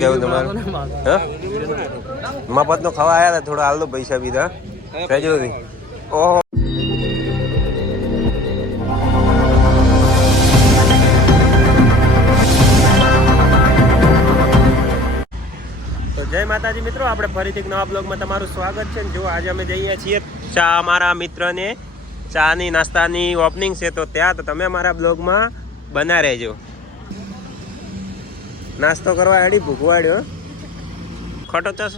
કેવું તમારું? હા? મફત નો ખાવા આવ્યા હતા થોડા હાલ દો પૈસા બીધા કહેજો ઓહો. તો જય માતાજી મિત્રો આપણે ફરીથી એક નવા બ્લોગમાં તમારું સ્વાગત છે ને જો આજે અમે જઈએ છીએ ચા અમારા મિત્રને. ચાની નાસ્તાની ઓપનિંગ છે તો ત્યાં તો તમે અમારા બ્લોગમાં બના રહેજો. નાસ્તો કરવા હેડી ભૂખવાડ્યો ખોટો ચા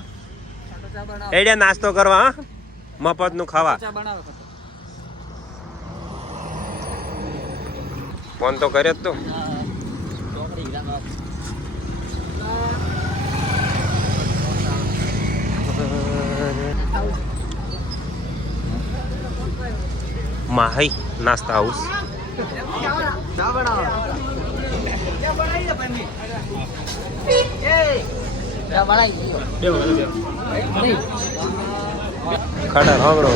એડિયા નાસ્તો કરવા, હા. મફતનું ખાવા. ફોન તો કર્યો જ તો. માહી, નાસ્તા હાઉસ ખાડા રોગડો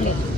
Thank you.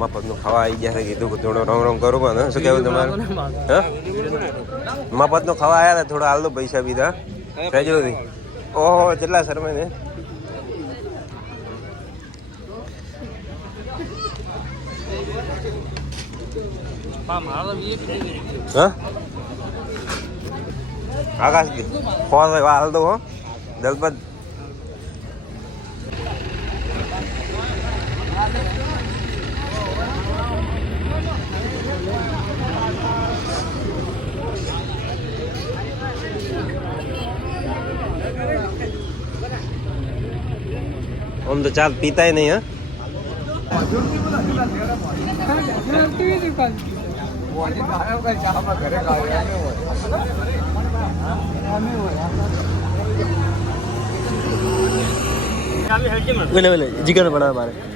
મફતનું ખાવા આવી ગયા કીધું કે થોડો રમ રમ કરું પણ શું કહેવું તમારું? હા? મફતનું ખાવા આવ્યા હતા થોડા હાલ દો પૈસા બીધા દી ઓહો કેટલા શરમે ને? હા આકાશ ફોન હાલ દો હો. દલપત हम तो चाल पीता ही नहीं है। बोले हाँ। बोले जिगर बना हमारे।